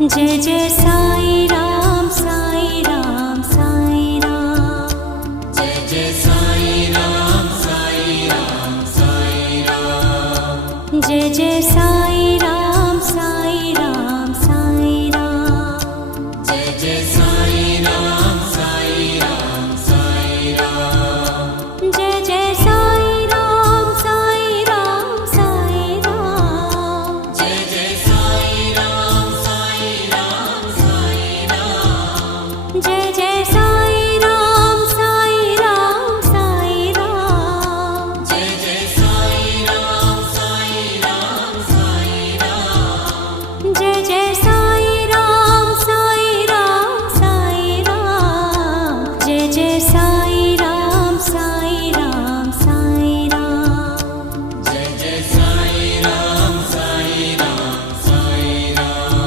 Jai Jai Sai Ram Sai Ram Sai Ram. Jai Jai Sai Ram Sai Ram Sai Ram. Jai Jai Sai Ram Sai Ram Sai Ram. Jai Jai Sai esa